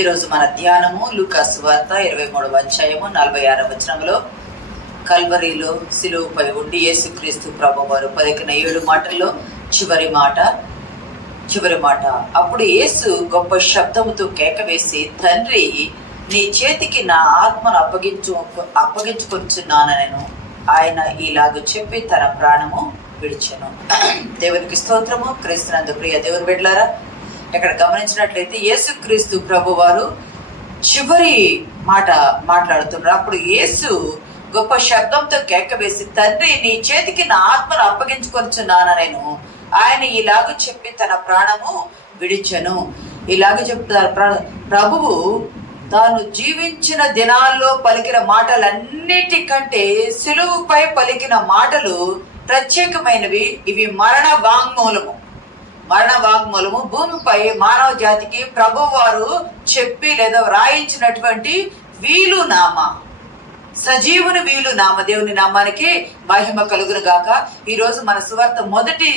ఈరోజు మన ధ్యానము లూకా సువార్త 23వ అధ్యాయము 46వ వచనంలో కల్వరిలో సిలువపై ఉండి యేసుక్రీస్తు ప్రభువారు పలికిన 7 మాటల్లో చివరి మాట అప్పుడు యేసు గొప్ప శబ్దముతో కేకవేసి, తండ్రి, నీ చేతికి నా ఆత్మను అప్పగించుకొంచున్నానెను. ఆయన ఇలాగ చెప్పి తన ప్రాణము విడిచెను. దేవునికి స్తోత్రము. క్రీస్తునందు ప్రియ దేవుని బిడ్డలారా, ఇక్కడ గమనించినట్లయితే యేసుక్రీస్తు ప్రభువారు చివరి మాట మాట్లాడుతున్నారు. అప్పుడు యేసు గొప్ప శబ్దంతో కేకవేసి, తండ్రి, నీ చేతికి నా ఆత్మను అప్పగించుకొంచున్నానెను. ఆయన ఇలాగ చెప్పి తన ప్రాణము విడిచెను. ఇలాగ చెప్తారు. ప్రభువు తాను జీవించిన దినాల్లో పలికిన మాటలన్నిటికంటే సిలువుపై పలికిన మాటలు ప్రత్యేకమైనవి. ఇవి మరణ వాంగ్మూలము. భూమిపై మానవ జాతికి ప్రభువారు చెప్పి లేదా వ్రాయించినటువంటి వీలునామా, సజీవుని వీలునామ. దేవుని నామానికి మహిమ కలుగును గాక. ఈరోజు మన సువార్త మొదటి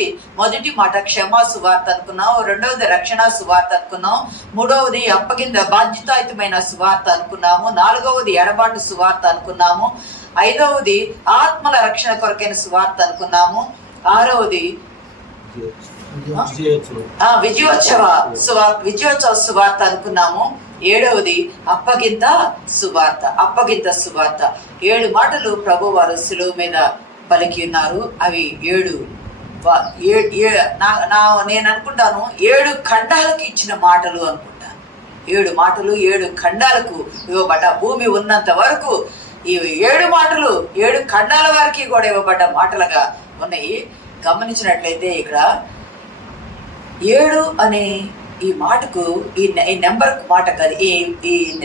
మాట క్షమా సువార్త అనుకున్నాం, రెండవది రక్షణ సువార్త అనుకున్నాం, మూడవది అప్పగింద బాధ్యతాయుతమైన సువార్త అనుకున్నాము, నాలుగవది ఎడబాటు సువార్త అనుకున్నాము, ఐదవది ఆత్మల రక్షణ కొరకైన సువార్త అనుకున్నాము, ఆరవది విజయోత్సవ సువార్త అనుకున్నాము, ఏడవది అప్పగింత సువార్త. 7 మాటలు ప్రభువారు శిలువ మీద పలికి ఉన్నారు. అవి నేను అనుకుంటాను 7 ఖండాలకు ఇచ్చిన మాటలు అనుకుంటాను. 7 మాటలు 7 ఖండాలకు ఇవ్వబడ్డ, భూమి ఉన్నంత వరకు ఈ 7 మాటలు 7 ఖండాల వరకు కూడా ఇవ్వబడ్డ మాటలుగా ఉన్నాయి. గమనించినట్లయితే ఇక్కడ 7 అనే ఈ మాటకు, ఈ నెంబర్కు మాట కాదు, ఈ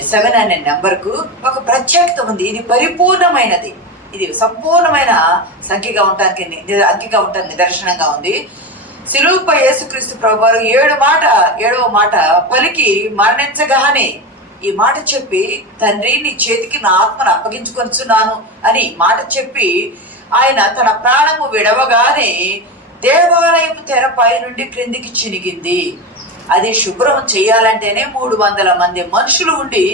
7 అనే నెంబర్కు ఒక ప్రత్యేకత ఉంది. ఇది పరిపూర్ణమైనది, ఇది సంపూర్ణమైన అంకిగా ఉండటానికి నిదర్శనంగా ఉంది. సిలువపై యేసుక్రీస్తు ప్రభువారు 7వ మాట పలికి మరణించగానే ఈ మాట చెప్పి, తండ్రి, నీ చేతికి నా ఆత్మను అప్పగించుకొంచున్నాను అని మాట చెప్పి ఆయన తన ప్రాణము విడవగానే దేవాలయపు తెరపై నుండి క్రిందికి చినిగింది. అది శుభ్రం చేయాలంటేనే 300 మంది మనుషులు ఉండి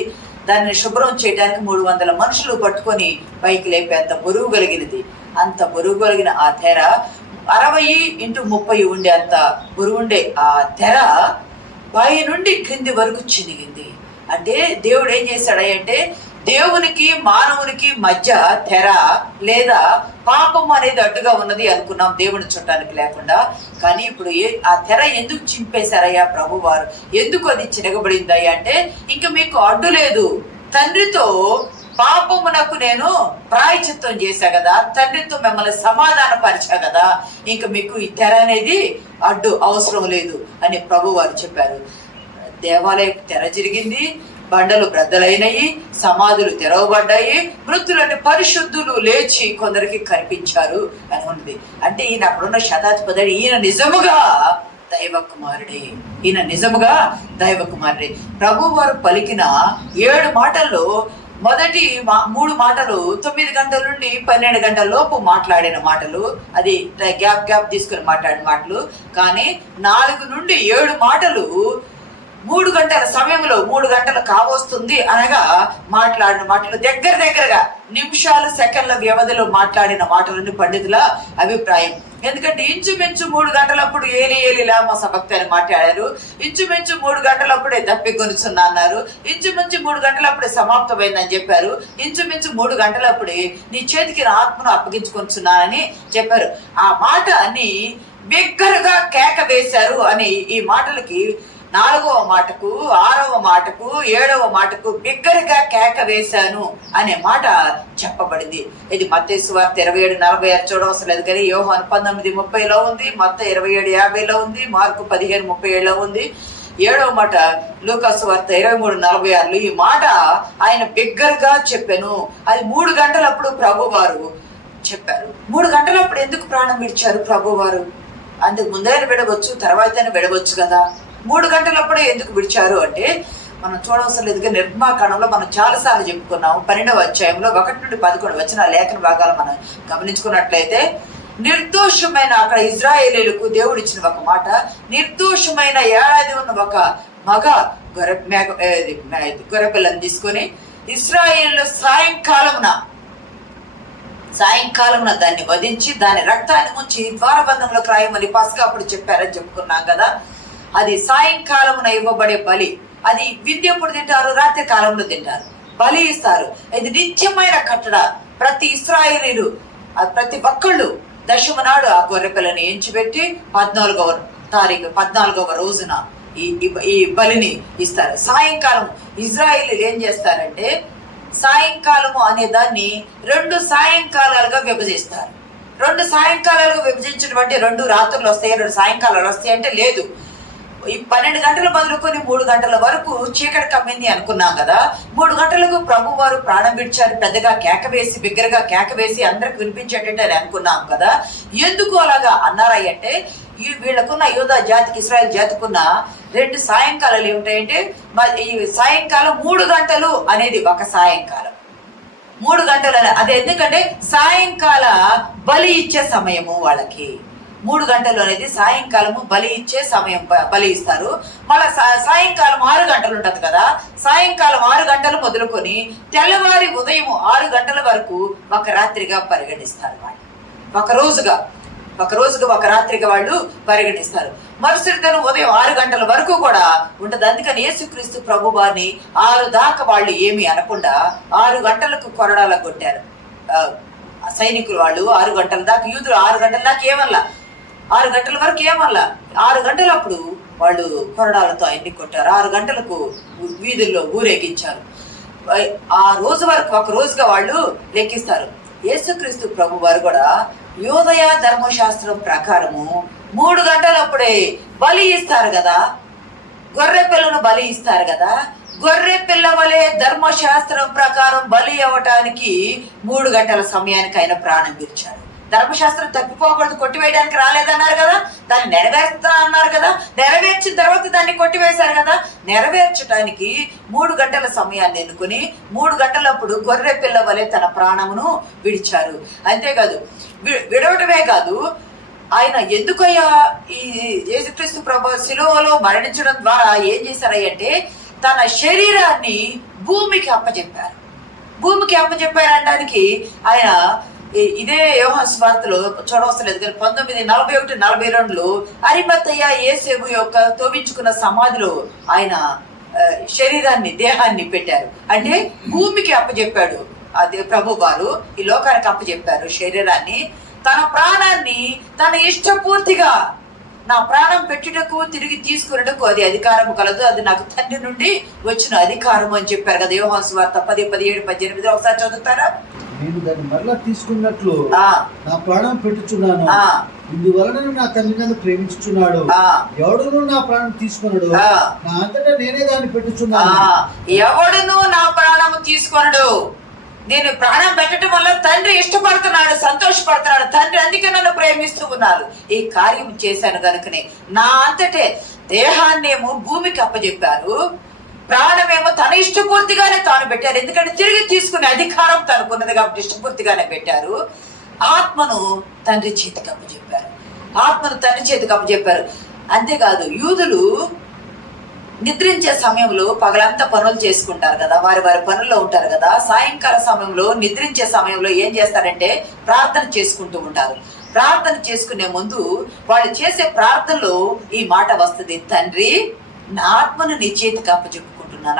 దాన్ని శుభ్రం చేయడానికి 300 మనుషులు పట్టుకొని పైకి లేపేంత బరువు కలిగినది. అంత బరువు కలిగిన ఆ తెర 60x30 ఉండే అంత బరువు ఉండే ఆ తెర పై నుండి క్రింది వరకు చినిగింది. అంటే దేవుడు ఏం చేశాడంటే, దేవునికి మానవునికి మధ్య తెర లేదా పాపం అనేది అడ్డుగా ఉన్నది అనుకున్నాం, దేవుని చుట్టానికి లేకుండా. కానీ ఇప్పుడు ఆ తెర ఎందుకు చింపేశారయ్యా ప్రభువారు? ఎందుకు అది చిరగబడిందయ్యా అంటే, ఇంక మీకు అడ్డు లేదు. తండ్రితో పాపమునకు నేను ప్రాయశ్చిత్తం చేశా కదా, తండ్రితో మిమ్మల్ని సమాధానపరిచా కదా, ఇంక మీకు ఈ తెర అనేది అడ్డు అవసరం లేదు అని ప్రభువారు చెప్పారు. దేవాలయం తెర జరిగింది, బండలు బ్రద్దలైనవి, సమాధులు తెరవబడ్డాయి, మృతులంటే పరిశుద్ధులు లేచి కొందరికి కనిపించారు అని ఉన్నది. అంటే ఈయన అక్కడున్న శతాధిపతి, ఈయన నిజముగా దైవ కుమారుడే. ప్రభువారు పలికిన 7 మాటల్లో మొదటి 3 మాటలు 9 గంటల నుండి 12 గంటల లోపు మాట్లాడిన మాటలు, అది గ్యాప్ తీసుకుని మాట్లాడిన మాటలు. కానీ 4 నుండి 7 మాటలు 3 గంటల సమయంలో 3 గంటలు కావస్తుంది అనగా మాట్లాడిన మాటలు దగ్గరగా నిమిషాలు సెకండ్ల వ్యవధిలో మాట్లాడిన మాటలని పండితుల అభిప్రాయం. ఎందుకంటే ఇంచుమించు 3 గంటలప్పుడు ఏలి లామా సభక్తి అని మాట్లాడారు, ఇంచుమించు 3 గంటలప్పుడే దప్పికొనుచున్నా అన్నారు, ఇంచుమించు 3 గంటలప్పుడే సమాప్తమైందని చెప్పారు, ఇంచుమించు 3 గంటలప్పుడే నీ చేతికి నా ఆత్మను అప్పగించుకొంచున్నానని చెప్పారు. ఆ మాట అని బిగ్గరగా కేక వేశారు అని ఈ మాటలకి 4వ మాటకు, 6వ మాటకు, 7వ మాటకు బిగ్గరగా కేక వేశాను అనే మాట చెప్పబడింది. ఇది మత్తయి సువార్త 27:46 చూడవలసిన లేదు, కానీ యోహాను 19:30లో ఉంది, మత్తయి 27:50లో ఉంది, మార్కు 15:37లో ఉంది. 7వ మాట లూకా సువార్త 23:46లో ఈ మాట ఆయన బిగ్గరగా చెప్పాను. అది 3 గంటలప్పుడు ప్రభువారు చెప్పారు. 3 గంటలప్పుడు ఎందుకు ప్రాణం విడిచారు ప్రభువారు? అందుకు ముందైనా విడవచ్చు, తర్వాత విడవచ్చు కదా. 3 గంటలప్పుడే ఎందుకు విడిచారు అంటే, మనం చూడవలసిన లేదుగా నిర్మాకాండంలో మనం చాలాసార్లు చెప్పుకున్నాము. 12వ అధ్యాయంలో 1 నుండి 11 వచ్చిన లేఖన భాగాలు మనం గమనించుకున్నట్లయితే, నిర్దోషమైన అక్కడ ఇజ్రాయేలీలకు దేవుడు ఇచ్చిన ఒక మాట, నిర్దోషమైన ఏడాది ఉన్న ఒక మగ గొర్రె పిల్లని తీసుకొని ఇశ్రాయేలు సాయంకాలమున దాన్ని వధించి దాని రక్తాన్ని ముంచి ద్వారబంధంలో రాయమని పస్కా అప్పుడు చెప్పారని చెప్పుకున్నాం కదా. అది సాయంకాలమున ఇవ్వబడే బలి. అది విందు ఎప్పుడు తింటారు? రాత్రి కాలంలో తింటారు, బలి ఇస్తారు. ఇది నిత్యమైన కట్టడ. ప్రతి ఇశ్రాయేలీయులు ప్రతి ఒక్కళ్ళు దశమ నాడు ఆ గొర్రె పిల్లని ఎంచిపెట్టి 14వ రోజున ఈ బలిని ఇస్తారు. సాయంకాలం ఇజ్రాయేలీలు ఏం చేస్తారంటే సాయంకాలము అనే దాన్ని 2 సాయంకాలాలుగా విభజిస్తారు. 2 సాయంకాలాలుగా విభజించడం అంటే 2 రాత్రులు వస్తాయి, 2 సాయంకాలాలు వస్తాయి అంటే లేదు. ఈ 12 గంటలు మొదలుకొని 3 గంటల వరకు చీకటి కమ్మింది అనుకున్నాం కదా. 3 గంటలకు ప్రభు వారు ప్రాణం విడిచారు. పెద్దగా కేకవేసి బిగ్గరగా కేకవేసి అందరికి వినిపించేటట్టు అని అనుకున్నాం కదా. ఎందుకు అలాగా అన్నారంటే వీళ్ళకున్న యూదా జాతికి ఇశ్రాయేల్ జాతికున్న 2 సాయంకాలాలు ఏమిటాయంటే ఈ సాయంకాలం 3 గంటలు అనేది ఒక సాయంకాలం. 3 గంటలు అదే ఎందుకంటే సాయంకాల బలి ఇచ్చే సమయము వాళ్ళకి. 3 గంటలు అనేది సాయంకాలము బలి ఇచ్చే సమయం, బలి ఇస్తారు. మళ్ళీ సాయంకాలం 6 గంటలు ఉంటుంది కదా. సాయంకాలం 6 గంటలు మొదలుకొని తెల్లవారి ఉదయం 6 గంటల వరకు ఒక రాత్రిగా పరిగణిస్తారు. వాళ్ళు ఒక రోజుగా ఒక రాత్రిగా వాళ్ళు పరిగణిస్తారు. మరుసటి దినం ఉదయం 6 గంటల వరకు కూడా ఉంటుంది. అందుకని యేసుక్రీస్తు ప్రభు వారిని 6 దాకా వాళ్ళు ఏమి అనకుండా 6 గంటలకు కొరడాలకు కొట్టారు సైనికులు. వాళ్ళు 6 గంటల దాకా, యూదులు 6 గంటల దాకా ఏమల్లా, 6 గంటల వరకు ఏమల్లా. 6 గంటలప్పుడు వాళ్ళు కొరడాలతో ఆయన్ని కొట్టారు. 6 గంటలకు వీధుల్లో ఊరేగించారు. ఆ రోజు వరకు ఒక రోజుగా వాళ్ళు లెక్కిస్తారు. యేసుక్రీస్తు ప్రభు వారు కూడా యోదయ ధర్మశాస్త్రం ప్రకారము 3 గంటలప్పుడే బలి ఇస్తారు కదా. గొర్రె పిల్లను బలి ఇస్తారు కదా. గొర్రె పిల్ల వలె ధర్మశాస్త్రం ప్రకారం బలి అవ్వటానికి 3 గంటల సమయానికి ఆయన ప్రాణం విడిచారు. ధర్మశాస్త్రం తప్పిపోకూడదు, కొట్టివేయడానికి రాలేదన్నారు కదా. దాన్ని నెరవేర్తా అన్నారు కదా. నెరవేర్చిన తర్వాత దాన్ని కొట్టివేశారు కదా. నెరవేర్చడానికి 3 గంటల సమయాన్ని ఎన్నుకుని 3 గంటలప్పుడు గొర్రె పిల్ల వలె తన ప్రాణమును విడిచారు. అంతేకాదు, విడవటమే కాదు, ఆయన ఎందుకయ్యా ఈ యేసుక్రీస్తు ప్రభు శిలువలో మరణించడం ద్వారా ఏం చేశారంటే తన శరీరాన్ని భూమికి అప్పచెప్పారు. భూమికి అప్పచెప్పారనడానికి ఆయన ఇదే యోహాను సువార్తలో చూడవసలేదు కానీ 1941-42లో అరిమత్తయ్య యేసేపు యొక్క తోవించుకున్న సమాధిలో ఆయన దేహాన్ని పెట్టారు. అంటే భూమికి అప్పచెప్పాడు. అదే ప్రభు వారు ఈ లోకానికి అప్పచెప్పారు శరీరాన్ని. తన ప్రాణాన్ని తన ఇష్టపూర్తిగా నా ప్రాణం పెట్టుటకు తిరిగి తీసుకున్నటకు అది అధికారము కలదు, అది నాకు తండ్రి నుండి వచ్చిన అధికారము అని చెప్పారు కదా యోహాను సువార్త 10:17-18. ఒకసారి చదువుతారా? నేను దాన్ని మరలా తీసుకున్నట్లు నా ప్రాణం పెట్టుచున్నాను, ఇందువలన నా తండ్రి నన్ను ప్రేమించుచున్నాడు, ఎవడును నా ప్రాణం తీసుకున్నాడు, నా అంతటా నేనే దాన్ని పెట్టుచున్నాను. ఎవడును నా ప్రాణం తీసుకున్నాడు, నేను ప్రాణం పెట్టడం వల్ల తండ్రి ఇష్టపడుతున్నాడు, సంతోషపడుతున్నాడు. తండ్రి అందుకే నన్ను ప్రేమిస్తూ ఉన్నారు. ఈ కార్యం చేశాను కనుకనే నా అంతటే దేహాన్నేమో భూమికి అప్పచెప్పారు, ప్రాణమేమో తన ఇష్టపూర్తిగానే తాను పెట్టారు. ఎందుకంటే తిరిగి తీసుకునే అధికారం తనకున్నది కాబట్టి ఇష్టపూర్తిగానే పెట్టారు. ఆత్మను తండ్రి చేతికి అప్పచెప్పారు. అంతేకాదు, యూదులు నిద్రించే సమయంలో పగలంతా పనులు చేసుకుంటారు కదా, వారి పనుల్లో ఉంటారు కదా. సాయంకాల సమయంలో నిద్రించే సమయంలో ఏం చేస్తారంటే ప్రార్థన చేసుకుంటూ ఉంటారు. ప్రార్థన చేసుకునే ముందు వాళ్ళు చేసే ప్రార్థనలో ఈ మాట వస్తుంది, తండ్రి నా ఆత్మను నీ చేతికి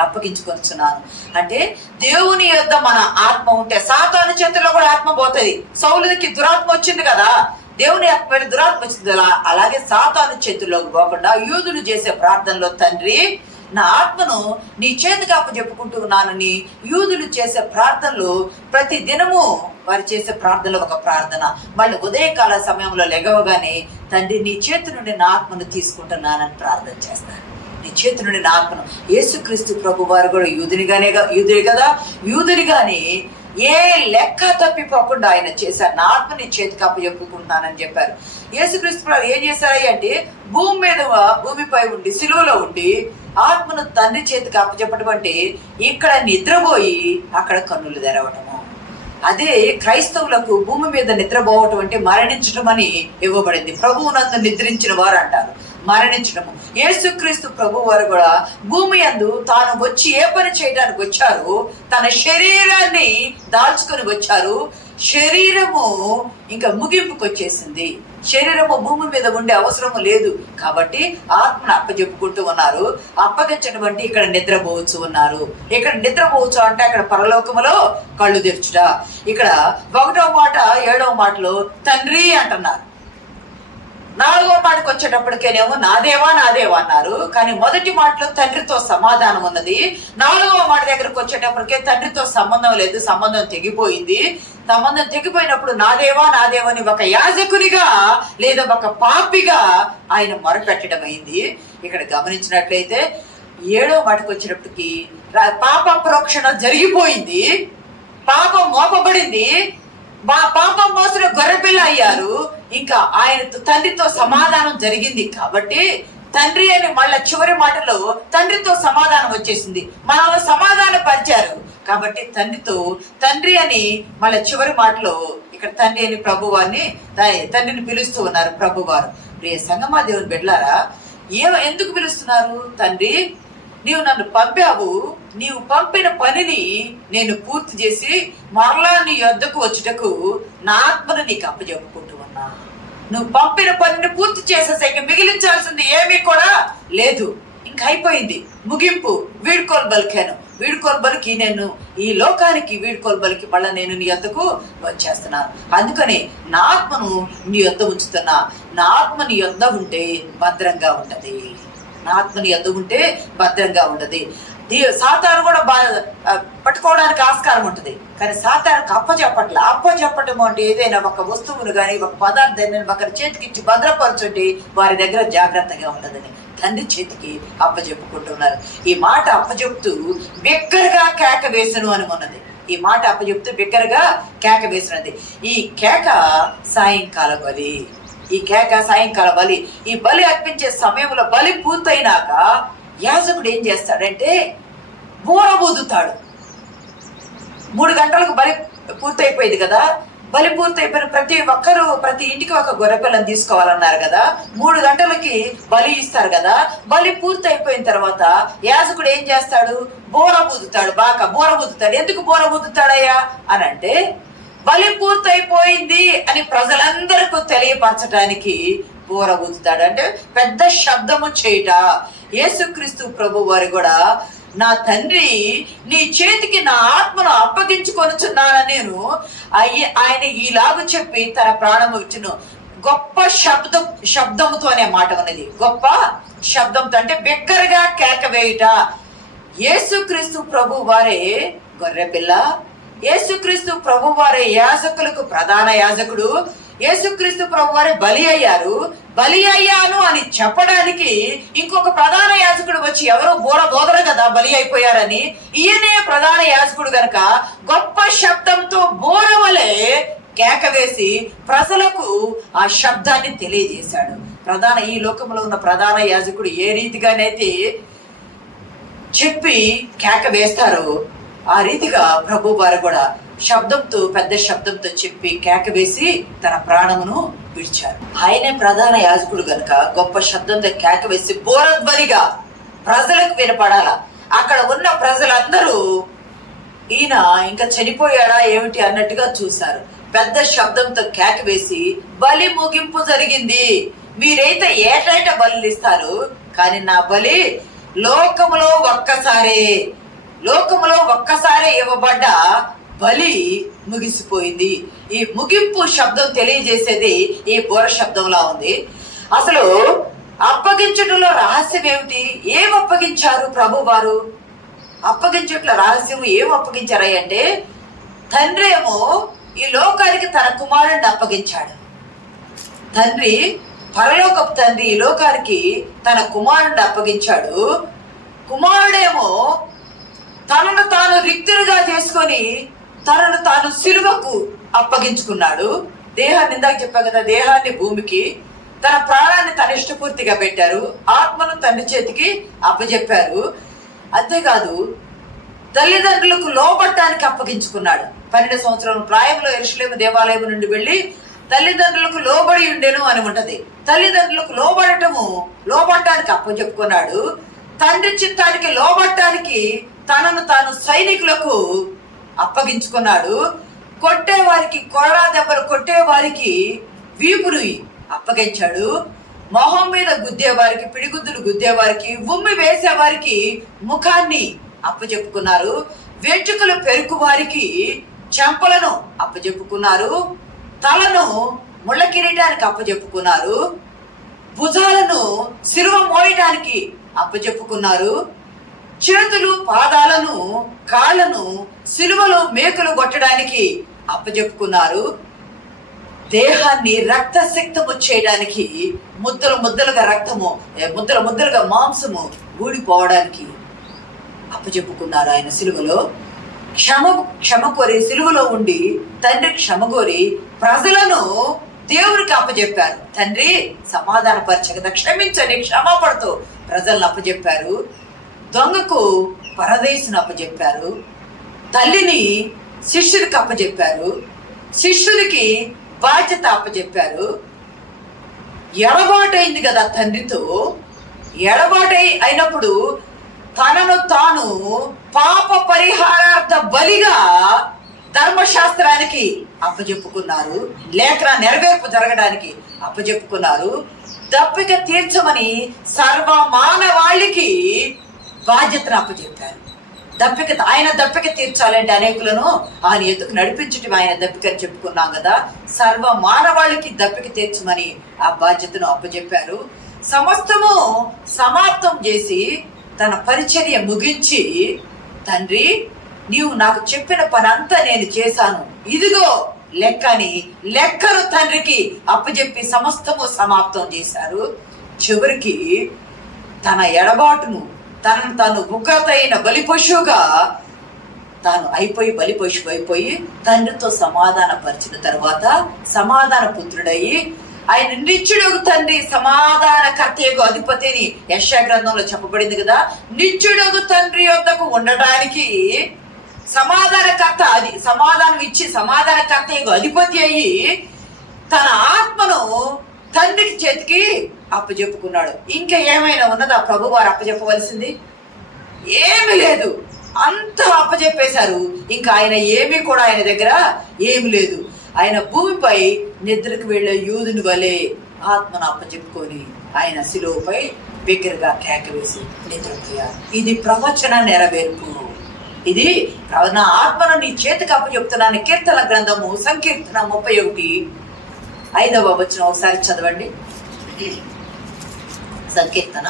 అప్పగించుకొస్తున్నాను. అంటే దేవుని యొద్ద మన ఆత్మ ఉంటే సాతాను చేతుల్లో కూడా ఆత్మ పోతుంది. సౌలుకి దురాత్మ వచ్చింది కదా, దేవుని ఆత్మ దురాత్మ వచ్చింది. అలాగే సాతాను చేతుల్లోకి పోకుండా యూదులు చేసే ప్రార్థనలో తండ్రి నా ఆత్మను నీ చేతికి అప్పచెప్పుకుంటున్నానని యూదులు చేసే ప్రార్థనలు ప్రతి దినము వారు చేసే ప్రార్థనలో ఒక ప్రార్థన. మళ్ళీ ఉదయకాల సమయంలో లెగవగానే తండ్రి నీ చేతి నుండి నా ఆత్మను తీసుకుంటున్నానని ప్రార్థన చేస్తారు. నీ చేతి నుండి నా ఆత్మను. యేసుక్రీస్తు ప్రభు వారు కూడా యూదునిగానే ఏ లెక్క తప్పిపోకుండా ఆయన చేశారు. నా ఆత్మ నీ చేతికి అప్పచెప్పుకుంటున్నానని చెప్పారు. యేసుక్రీస్తు ప్రభు ఏం చేశారు అంటే భూమిపై ఉండి సిలువలో ఉండి ఆత్మను తండ్రి చేతికి అప్పచెప్పడం అంటే ఇక్కడ నిద్రపోయి అక్కడ కన్నులు తెరవటము. అదే క్రైస్తవులకు భూమి మీద నిద్రపోవటం అంటే మరణించటం అని ఇవ్వబడింది. ప్రభువునందు నిద్రించిన వారు అంటారు. మరణించడము. యేసుక్రీస్తు ప్రభు వారు కూడా భూమి యందు తాను వచ్చి ఏ పని చేయడానికి వచ్చారు? తన శరీరాన్ని దాల్చుకొని వచ్చారు. శరీరము ఇంకా ముగింపుకు వచ్చేసింది. శరీరము భూమి మీద ఉండే అవసరము లేదు కాబట్టి ఆత్మను అప్పచెప్పుకుంటూ ఉన్నారు. అప్పగించడం అంటే ఇక్కడ నిద్రపోవచ్చు ఉన్నారు. ఇక్కడ నిద్రపోవచ్చు అంటే అక్కడ పరలోకములో కళ్ళు తెరుచుట. ఇక్కడ 1వ మాట 7వ మాటలో తండ్రి అంటున్నారు. 4వ మాటకు వచ్చేటప్పటికేనేమో నా దేవా నా దేవా అన్నారు. కానీ మొదటి మాటలో తండ్రితో సమాధానం ఉన్నది. 4వ మాట దగ్గరకు వచ్చేటప్పటికే తండ్రితో సంబంధం లేదు, సంబంధం తెగిపోయింది. సంబంధం తెగిపోయినప్పుడు నా దేవా అని ఒక యాజకునిగా లేదా ఒక పాపిగా ఆయన మొరపెట్టడం అయింది. ఇక్కడ గమనించినట్లయితే 7వ మాటకు వచ్చేటప్పటికి పాప ప్రోక్షణ జరిగిపోయింది, పాపం మోపబడింది, పాపం మోసిన గొర్రెపిల్ల అయ్యారు. ఇంకా ఆయన తండ్రితో సమాధానం జరిగింది కాబట్టి తండ్రి అని మళ్ళీ చివరి మాటలో తండ్రితో సమాధానం వచ్చేసింది. మనల్ని సమాధాన పరిచారు కాబట్టి తండ్రి అని మళ్ళీ చివరి మాటలో ఇక్కడ తండ్రి అని ప్రభువారిని తండ్రిని పిలుస్తూ ఉన్నారు ప్రభువారు. ప్రియ సంగమా దేవుని బిడ్డలారా, ఎందుకు పిలుస్తున్నారు? తండ్రి నీవు నన్ను పంపావు, నీవు పంపిన పనిని నేను పూర్తి చేసి మరలా నీ యొద్దకు వచ్చుటకు నా ఆత్మను నీకు అప్పచెప్పుకుంటూ ఉన్నా. నువ్వు పంపిన పనిని పూర్తి చేసేసా, ఇంక మిగిలించాల్సింది ఏమీ కూడా లేదు. ఇంకా అయిపోయింది, ముగింపు. వీడ్కోలు బలికాను. వీడ్కోలు బలికి నేను ఈ లోకానికి వీడ్కోలు బలికి మళ్ళీ నేను నీ యొద్దకు వచ్చేస్తున్నాను. అందుకని నా ఆత్మను నీ యొద్ద ఉంచుతున్నా. నా ఆత్మ నీ యొద్ద ఉంటే భద్రంగా ఉంటది. నా ఆత్మని యొద్ద ఉంటే భద్రంగా ఉంటది. సాతాను కూడా పట్టుకోవడానికి ఆస్కారం ఉంటుంది. కానీ సాతానికి అప్పచెప్పటం అంటే ఏదైనా ఒక వస్తువును కానీ ఒక పదార్థాన్ని ఒకరి చేతికి ఇచ్చి భద్రపరచుంటే వారి దగ్గర జాగ్రత్తగా ఉంటుందని తండ్రి చేతికి అప్పచెప్పుకుంటున్నారు. ఈ మాట అప్పచెప్తూ బిగ్గరగా కేక వేసను అని ఉన్నది. ఈ మాట అప్పచెప్తూ బిగ్గరగా కేక వేసినది. ఈ కేక సాయంకాల బలి. ఈ కేక సాయంకాల బలి. ఈ బలి అర్పించే సమయంలో బలి పూర్తయినాక యాజకుడు ఏం చేస్తాడంటే బూర ఊదుతాడు. 3 గంటలకు బలి పూర్తయిపోయింది కదా. బలి పూర్తయిపోయిన ప్రతి ఇంటికి ఒక గొర్రెపిల్లని తీసుకోవాలన్నారు కదా. 3 గంటలకి బలి ఇస్తారు కదా. బలి పూర్తయిపోయిన తర్వాత యాజకుడు ఏం చేస్తాడు? బూర ఊదుతాడు. బాగా బూర ఊదుతాడు. ఎందుకు బూర ఊదుతాడయ్యా అని అంటే బలి పూర్తయిపోయింది అని ప్రజలందరికీ తెలియపరచడానికి బూర ఊదుతాడు. అంటే పెద్ద శబ్దము చేయుట. యేసుక్రీస్తు ప్రభు వారు కూడా నా తండ్రి నీ చేతికి నా ఆత్మను అప్పగించుకొనుచున్నానని నేను ఆయన ఈలాగు చెప్పి తన ప్రాణము ఇచ్చును. గొప్ప శబ్దముతో అనే మాట ఉన్నది. గొప్ప శబ్దంతో అంటే బిగ్గరగా కేక వేయుట. యేసుక్రీస్తు ప్రభు వారే గొర్రెపిల్ల. యేసుక్రీస్తు ప్రభు వారే యాజకులకు ప్రధాన యాజకుడు. యేసుక్రీస్తు ప్రభు వారే బలి అయ్యాను అని చెప్పడానికి ఇంకొక ప్రధాన యాజకుడు వచ్చి ఎవరో బోధన కదా బలి అయిపోయారని. ఈయనే ప్రధాన యాజకుడు గనక గొప్ప శబ్దంతో బోర వలె కేక వేసి ప్రజలకు ఆ శబ్దాన్ని తెలియజేశాడు. ఈ లోకంలో ఉన్న ప్రధాన యాజకుడు ఏ రీతిగానైతే చెప్పి కేక వేస్తారో ఆ రీతిగా ప్రభు వారు కూడా పెద్ద శబ్దంతో చెప్పి కేక వేసి తన ప్రాణమును విడిచారు. ఆయనే ప్రధాన యాజకుడు గనుక గొప్ప శబ్దంతో కేక వేసి బోరధ్వనిగా ప్రజలకు వినపడాల. అక్కడ ఉన్న ప్రజలందరూ ఈయన ఇంకా చనిపోయాడా ఏమిటి అన్నట్టుగా చూశారు. పెద్ద శబ్దంతో కేక వేసి బలి ముగింపు జరిగింది. మీరైతే ఏటైట బలులు ఇస్తారు, కానీ నా బలి లోకములో ఒక్కసారే ఇవ్వబడ్డ బలి ముగిసిపోయింది. ఈ ముగింపు శబ్దం తెలియజేసేది ఈ బోర శబ్దంలా ఉంది. అసలు అప్పగించడంలో రహస్యం ఏమిటి? ఏం అప్పగించారు ప్రభు వారు? అప్పగించట్లో రహస్యం ఏం అప్పగించారంటే తండ్రి ఏమో ఈ లోకానికి తన కుమారుడిని అప్పగించాడు. పరలోకపు తండ్రి ఈ లోకానికి తన కుమారుడిని అప్పగించాడు. కుమారుడేమో తనను తాను రిక్తులుగా చేసుకొని తనను తాను సిలువకు అప్పగించుకున్నాడు. దేహాన్ని ఇందాక చెప్పా కదా, దేహాన్ని భూమికి, తన ప్రాణాన్ని తన ఇష్టపూర్తిగా పెట్టారు. ఆత్మను తండ్రి చేతికి అప్పచెప్పారు. అంతేకాదు తల్లిదండ్రులకు లోబట్టానికి అప్పగించుకున్నాడు. 12 సంవత్సరాల ప్రాయంలో యెరూషలేము దేవాలయం నుండి వెళ్ళి తల్లిదండ్రులకు లోబడి ఉండెను అని ఉంటది. తల్లిదండ్రులకు లోబడటానికి అప్పచెప్పుకున్నాడు. తండ్రి చిత్తానికి లోబడటానికి తనను తాను సైనికులకు అప్పగించుకున్నాడు. కొట్టేవారికి కొరడా దెబ్బలు కొట్టేవారికి వీపుని అప్పగించాడు. మొహం మీద గుద్దేవారికి, పిడిగుద్దులు గుద్దేవారికి, ఉమ్మి వేసేవారికి ముఖాన్ని అప్పచెప్పుకున్నారు. వెంట్రుకలు పెరుకు వారికి చెంపలను అప్పచెప్పుకున్నారు. తలను ముళ్ళ కిరీటానికి అప్పచెప్పుకున్నారు. భుజాలను సిలువ మోయడానికి అప్పచెప్పుకున్నారు. చేతులు, పాదాలను, కాళ్లను సిలువలో మేకులు కొట్టడానికి అప్పచెప్పుకున్నారు. దేహాన్ని రక్తసిక్తము చేయడానికి, ముద్దలుగా రక్తము, ముద్దలుగా మాంసము ఊడిపోవడానికి అప్పచెప్పుకున్నారు. ఆయన సిలువలో క్షమ కోరి సిలువలో ఉండి తండ్రి క్షమ కోరి ప్రజలను దేవునికి అప్పచెప్పారు. తండ్రి సమాధానపరచగదా, క్షమించని క్షమాపణతో ప్రజలను అప్పచెప్పారు. దొంగకు పరదేశుని అప్పచెప్పారు. తల్లిని శిష్యుడికి అప్పచెప్పారు. శిష్యుడికి బాధ్యత అప్పచెప్పారు. ఎడబాటైంది కదా తండ్రితో. ఎడబాటై అయినప్పుడు తనను తాను పాప పరిహారార్థ బలిగా ధర్మశాస్త్రానికి అప్పచెప్పుకున్నారు. లేఖన నెరవేర్పు జరగడానికి అప్పచెప్పుకున్నారు. దప్పిక తీర్చమని సర్వ మానవాళికి బాధ్యతను అప్పచెప్పారు. ఆయన దప్పిక తీర్చాలంటే అనేకులను ఆయన ఎదుకు నడిపించటం ఆయన దప్పిక అని చెప్పుకున్నాం కదా. సర్వ మానవాళికి దప్పిక తీర్చమని ఆ బాధ్యతను అప్పచెప్పారు. సమస్తము సమాప్తం చేసి తన పరిచర్య ముగించి, తండ్రి నీవు నాకు చెప్పిన పని అంతా నేను చేశాను, ఇదిగో లెక్కను తండ్రికి అప్పచెప్పి సమస్తము సమాప్తం చేశారు. చివరికి తన ఎడబాటును తనను తాను ఉగ్రతైన బలిపశువుగా తాను బలిపశువు అయిపోయి తండ్రితో సమాధాన పరిచిన తర్వాత సమాధాన పుత్రుడయి ఆయన నిత్యుడగు తండ్రి సమాధాన కర్తయ్యకు అధిపతిని యెషయా గ్రంథంలో చెప్పబడింది కదా. నిత్యుడగు తండ్రి యొద్దకు ఉండడానికి సమాధానం ఇచ్చి సమాధాన కర్తయ్యకు అధిపతి అయ్యి తన ఆత్మను తండ్రికి చేతికి అప్పచెప్పుకున్నాడు. ఇంకా ఏమైనా ఉన్నదా ప్రభు వారు అప్పచెప్పవలసింది? ఏమీ లేదు. అంతా అప్పచెప్పేశారు. ఇంకా ఆయన ఏమీ కూడా ఆయన దగ్గర ఏమి లేదు. ఆయన భూమిపై నిద్రకు వెళ్ళే యూదుని వలె ఆత్మను అప్పచెప్పుకొని ఆయన శిలువపై బిగ్గరగా కేక వేసి నిద్రపోయారు. ఇది ప్రవచన నెరవేర్పు. ఇది నా ఆత్మను నీ చేతికి అప్పచెప్తున్నాను. కీర్తన గ్రంథము సంకీర్తన 31:5 ఒకసారి చదవండి. సంకీర్తన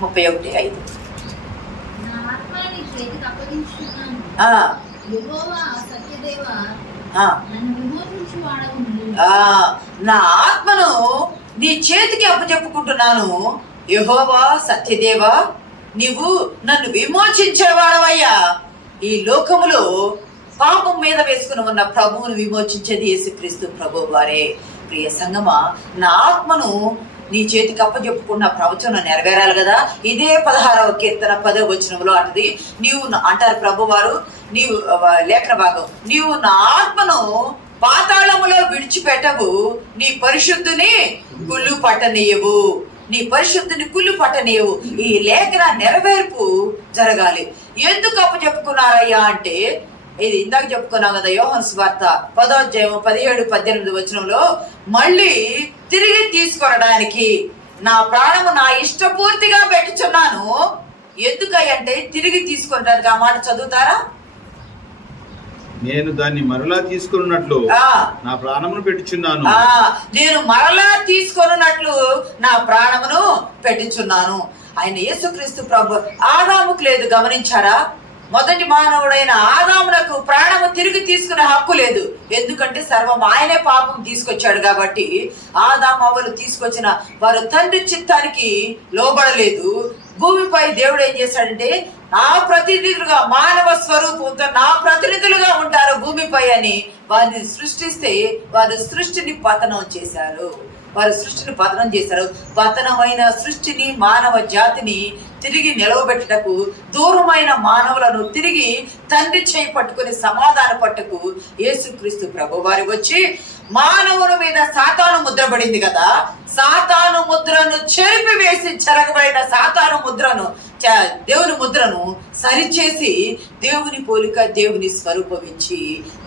31:5. నా ఆత్మను నీ చేతికి అప్పచెప్పుకుంటున్నాను. యెహోవా సత్యదేవా, నీవు నన్ను విమోచించేవాడవయ్యా. ఈ లోకములో పాపం మీద వేసుకుని ఉన్న ప్రభువును విమోచించేది యేసుక్రీస్తు ప్రభు వారే. ప్రియ సంగమా, నా ఆత్మను నీ చేతికి అప్పచెప్పుకున్న ప్రవచనం నెరవేరాలి కదా. ఇదే 16వ కీర్తన 10వ వచనంలో అంటది, నీవు అంటారు ప్రభు వారు, నీవు లేఖన భాగం, నీవు నా ఆత్మను పాతాళములో విడిచిపెట్టవు, నీ పరిశుద్ధుని కుళ్ళు పట్టనీయవు, నీ పరిశుద్ధుని కుళ్ళు పట్టనీయవు. ఈ లేఖన నెరవేర్పు జరగాలి. ఎందుకు అప్పచెప్పుకున్నారయ్యా అంటే, ఇది ఇందాక చెప్పుకున్నాం కదా, యోహాను సువార్త 10వ అధ్యాయం 17-18 వచనంలో మళ్ళీ తిరిగి తీసుకొనడానికి నా ప్రాణము నా ఇష్టపూర్తిగా పెట్టుచున్నాను. ఎందుకంటే తిరిగి తీసుకొనడానికి. ఆ మాట చదువుతారా? నేను దాన్ని మరలా తీసుకున్నట్లు నా ప్రాణమును పెట్టుచున్నాను. నేను మరలా తీసుకొనున్నట్లు నా ప్రాణమును పెట్టుచున్నాను. ఆయన యేసుక్రీస్తు ప్రభు ఆదాముకు లేదు, గమనించారా? మొదటి మానవుడైన ఆదామునకు ప్రాణము తిరిగి తీసుకునే హక్కు లేదు. ఎందుకంటే సర్వం ఆయనే పాపం తీసుకొచ్చాడు కాబట్టి. ఆదాము అవ్వలు తీసుకొచ్చిన వారు తండ్రి చిత్తానికి లోబడలేదు. భూమిపై దేవుడు ఏం చేశాడంటే, నా ప్రతినిధులుగా, మానవ స్వరూపంతో నా ప్రతినిధులుగా ఉంటారు భూమిపై అని వారిని సృష్టిస్తే వారి సృష్టిని పతనం చేశారు. పతనమైన సృష్టిని, మానవ జాతిని తిరిగి నిలవబెట్టుటకు దూరమైన మానవులను తిరిగి తండ్రి చేయి పట్టుకుని సమాధాన పట్టుకు యేసుక్రీస్తు ప్రభువారు వచ్చి మానవుని మీద సాతాను ముద్ర పడింది కదా, సాతాను ముద్రను చెరిపివేసి చెరగబడిన సాతాను ముద్రను దేవుని ముద్రను సరిచేసి దేవుని పోలిక దేవుని స్వరూపం ఇచ్చి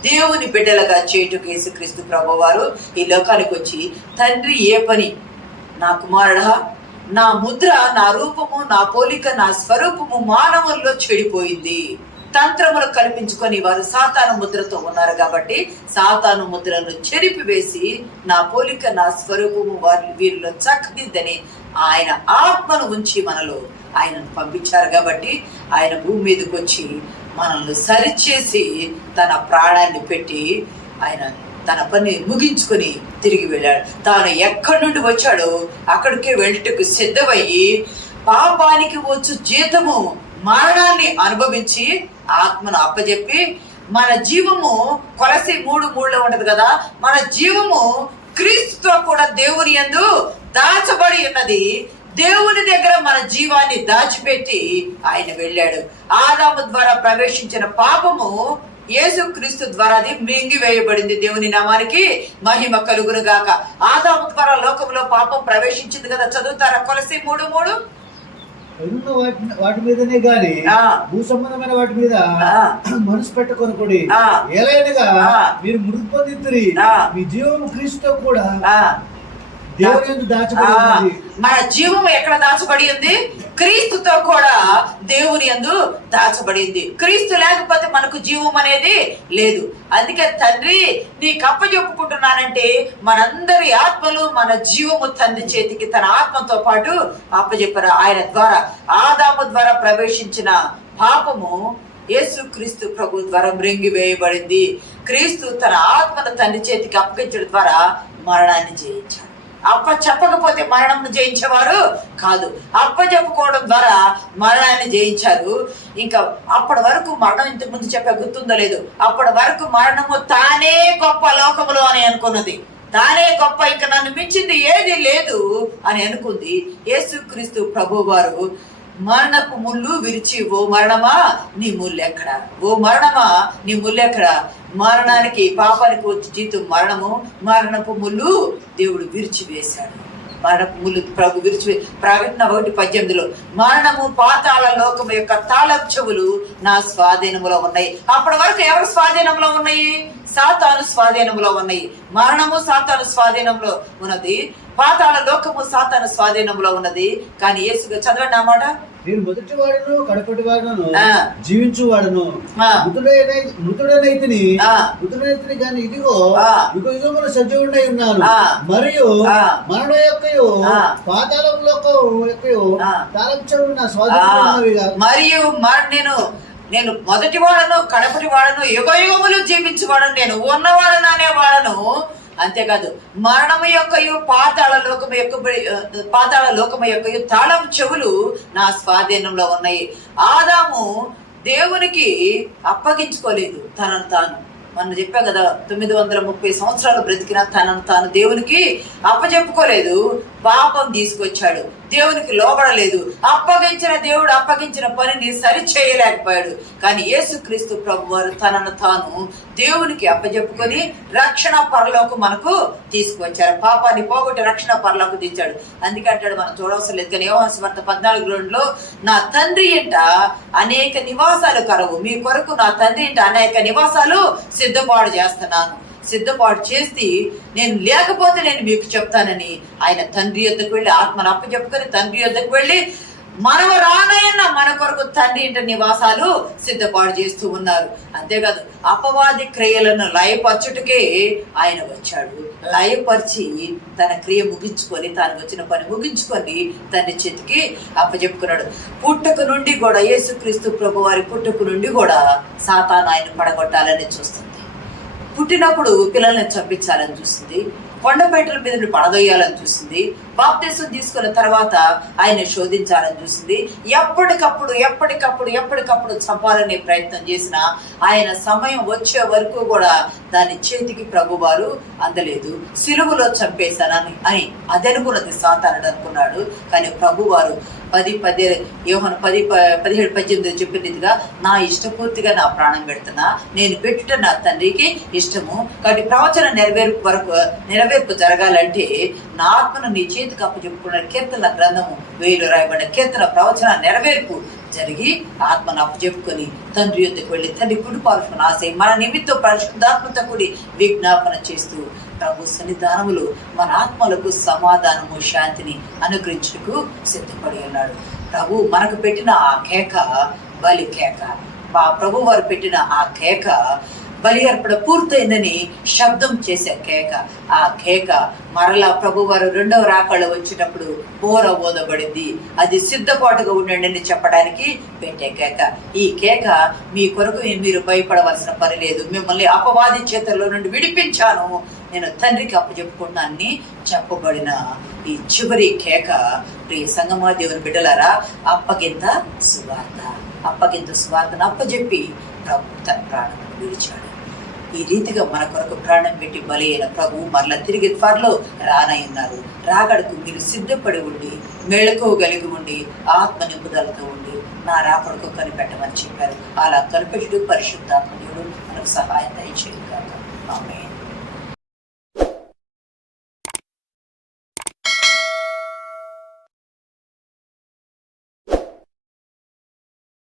దేవుని బిడ్డలుగా చేయుటకు యేసుక్రీస్తు ప్రభువారు ఈ లోకానికి వచ్చి, తండ్రి ఏ పని, నా కుమారుడా నా ముద్ర, నా రూపము, నా పోలిక, నా స్వరూపము మానవుల్లో చెడిపోయింది, తంత్రములు కల్పించుకొని వారు సాతాను ముద్రతో ఉన్నారు కాబట్టి సాతాను ముద్రను చెరిపివేసి నా పోలిక నా స్వరూపము వీరిలో చక్కదిద్దని ఆయన ఆత్మను ఉంచి మనలో ఆయనను పంపించారు. కాబట్టి ఆయన భూమి మీదకి వచ్చి మనల్ని సరిచేసి తన ప్రాణాన్ని పెట్టి ఆయన తన పని ముగించుకొని తిరిగి వెళ్ళాడు. తాను ఎక్కడి నుండి వచ్చాడో అక్కడికే వెళ్ళటకు సిద్ధమయ్యి పాపానికి వచ్చు జీతము మరణాన్ని అనుభవించి ఆత్మను అప్పజెప్పి మన జీవము కొలసి 3:3 ఉంటది కదా, మన జీవము క్రీస్తుతో కూడా దేవుని యందు దాచబడి ఉన్నది. దేవుని దగ్గర మన జీవాన్ని దాచిపెట్టి ఆయన వెళ్ళాడు. ఆదాము ద్వారా ప్రవేశించిన పాపము యేసుక్రీస్తు ద్వారా అది మింగివేయబడింది. దేవుని నామానికి మహిమ కలుగును గాక. ఆదాము ద్వారా లోకంలో పాపం ప్రవేశించింది కదా, చదువుతారా కొలసి 3:3? వాటి మీదనే గాని భూ సంబంధమైన వాటి మీద మనసు పెట్టుకొనకూడి ఎలాగనగా మీరు మృతి పొందితిరి, మీ జీవము క్రీస్తుతో కూడా దేవుని యందు దాచబడి ఉన్నది. మన జీవం ఎక్కడ దాచబడి ఉంది? క్రీస్తుతో కూడా దేవుని యందు దాచబడింది. క్రీస్తు లేకపోతే మనకు జీవం అనేది లేదు. అందుకే తండ్రి నీకు అప్పచెప్పుకుంటున్నానంటే మనందరి ఆత్మలు, మన జీవము తండ్రి చేతికి తన ఆత్మతో పాటు అప్పచెప్పారు. ఆయన ద్వారా ఆదాము ద్వారా ప్రవేశించిన పాపము యేసుక్రీస్తు ప్రభు ద్వారా మృంగివేయబడింది. క్రీస్తు తన ఆత్మను తండ్రి చేతికి అప్పగించడం ద్వారా మరణాన్ని జయించాడు. చెప్పకపోతే మరణం జయించేవారు కాదు, చెప్పుకోవడం ద్వారా మరణాన్ని జయించారు. ఇంకా అప్పటి వరకు మరణం, ఇంతకు ముందు చెప్పే గుర్తుందో లేదు, అప్పటి వరకు మరణము తానే గొప్ప లోకములు అని అనుకున్నది, తానే గొప్ప, ఇంకా నన్ను మించింది ఏది లేదు అని అనుకుంది. యేసుక్రీస్తు ప్రభు వారు మరణపు ముళ్ళు విరిచి, ఓ మరణమా నీ ముళ్ళు ఎక్కడ, ఓ మరణమా నీ ముళ్ళు ఎక్కడ, మరణానికి పాపానికి వచ్చి జీతం మరణము, మరణపు ముళ్ళు దేవుడు విరిచివేశాడు. మరణపు ముళ్ళు ప్రభు ప్రకటన 1:18 మరణము పాతాళ లోకము యొక్క తాళపు చెవులు నా స్వాధీనములో ఉన్నాయి. అప్పటి వరకు ఎవరు స్వాధీనంలో ఉన్నాయి? సాతాను స్వాధీనంలో ఉన్నాయి. మరణము సాతాను స్వాధీనంలో ఉన్నది, పాతాళ లోకము సాతాను స్వాధీనంలో ఉన్నది. కానీ యేసుగా చదవండి ఆ మాట, నేను మొదటి వాడును కడపటి వాడును జీవించు వాడును మృతుడనైతిని కానీ ఇదిగో యుగముల సజీవుడై ఉన్నాను, మరియు మరణ యొక్కయు పాతాళం యొక్కయు తాళం చెవులు నా స్వాధీనంగా. మరియు నేను మొదటి వాడను కడపటి వాడను యుగములు జీవించువాడను, నేను ఉన్నవాడను అనేవాడను. అంతేకాదు మరణము యొక్కయు పాతాళ లోకము యొక్కయు తాళం చెవులు నా స్వాధీనంలో ఉన్నాయి. ఆదాము దేవునికి అప్పగించుకోలేదు తనను తాను. మనం చెప్పాం కదా, 930 సంవత్సరాలు బ్రతికిన తనను తాను దేవునికి అప్పచెప్పుకోలేదు. పాపం తీసుకొచ్చాడు, దేవునికి లోబడలేదు. దేవుడు అప్పగించిన పనిని సరి చేయలేకపోయాడు. కానీ యేసుక్రీస్తు ప్రభు వారు తనను తాను దేవునికి అప్పచెప్పుకొని రక్షణ పరలోకం మనకు తీసుకువచ్చారు. పాపాన్ని పోగొట్టి రక్షణ పరలోకం తెచ్చాడు. అందుకే అంటాడు, మనం చూడవలసిన లేదు కానీ యోహాను సువార్త 14:2 నా తండ్రి ఇంట అనేక నివాసాలు కలవు, మీ కొరకు నా తండ్రి ఇంట అనేక నివాసాలు సిద్ధపాటు చేస్తున్నాను, సిద్ధపాటు చేసి నేను లేకపోతే నేను మీకు చెప్తానని ఆయన తండ్రి యొద్దకు వెళ్ళి ఆత్మను అప్పచెప్పుకొని తండ్రి యొద్దకు వెళ్ళి మనము రానయన్న మన కొరకు తండ్రి ఇంట నివాసాలు సిద్ధపాటు చేస్తూ ఉన్నారు. అంతేకాదు అపవాది క్రియలను లయపరచుటకే ఆయన వచ్చాడు. లయపరిచి తన క్రియ ముగించుకొని, తాను వచ్చిన పని ముగించుకొని తండ్రి చేతికి అప్పచెప్పుకున్నాడు. పుట్టుక నుండి కూడా యేసుక్రీస్తు ప్రభు వారి పుట్టుక నుండి కూడా సాతాను ఆయన పడగొట్టాలని చూస్తుంది. పుట్టినప్పుడు పిల్లల్ని చంపించాలని చూసింది, కొండపేటల మీద పడదొయ్యాలని చూసింది, బాప్తిసం తీసుకున్న తర్వాత ఆయన శోధించాలని చూసింది, ఎప్పటికప్పుడు చంపాలనే ప్రయత్నం చేసిన ఆయన సమయం వచ్చే వరకు కూడా దాని చేతికి ప్రభువారు అందలేదు. సిలువలో చంపేశానని అని అదనుకున్నది సాతానుడు అనుకున్నాడు. కానీ ప్రభువారు యోహాను 10:17 చెప్పినట్టుగా నా ఇష్టపూర్తిగా నా ప్రాణం పెడుతున్నా, నేను పెట్టుట నా తండ్రికి ఇష్టము. కాబట్టి ప్రవచన నెరవేర్పు జరగాలంటే నా ఆత్మను నీ చేతికి అప్పచెప్పుకున్న కీర్తన గ్రంథము 1000 రాయబడిన కీర్తన ప్రవచన నెరవేర్పు జరిగి ఆత్మను అప్పచెప్పుకొని తండ్రి యొద్దకు వెళ్ళి తండ్రి కుడి పార్శ్వన ఆశయం మన నిమిత్తం పరిశుద్ధాత్మతో కూడి విజ్ఞాపన చేస్తూ ప్రభు సన్నిధానములు మన ఆత్మలకు సమాధానము శాంతిని అనుగ్రహించుటకు సిద్ధపడి ఉన్నాడు. ప్రభు మనకు పెట్టిన ఆ కేక బలి కేక, మా ప్రభు వారు పెట్టిన ఆ కేక బలి అర్పణ పూర్తయిందని శబ్దం చేసే కేక. ఆ కేక మరలా ప్రభు వారు రెండవ రాకళ్ళు వచ్చేటప్పుడు బోర ఓదబడింది. అది సిద్ధపాటుగా ఉండండి అని చెప్పడానికి పెట్టే కేక. ఈ కేక మీ కొరకు మీరు భయపడవలసిన పని లేదు, మిమ్మల్ని అపవాది చేతుల్లో నుండి విడిపించాను, నేను తండ్రికి అప్పచెప్పుకున్నాన్ని చెప్పబడిన ఈ చివరి కేక. ప్రియ సంగమా దేవుని బిడ్డలారా, అప్పగింత సువార్తను అప్పచెప్పి ప్రభు తన ప్రాణం విడిచాడు. ఈ రీతిగా మన కొరకు ప్రాణం పెట్టి బలి అయిన ప్రభు మరలా తిరిగి త్వరలో రానయ్యున్నారు. రాకడకు మీరు సిద్ధపడి ఉండి మెళకువగలిగి ఉండి ఆత్మ నింపుదలతో ఉండి నా రాకడకు కనిపెట్టమని చెప్పారు. అలా కనిపెట్టుడు పరిశుద్ధాత్మ దేవుడు మనకు సహాయం దయచేయను గాక. ఆమేన్.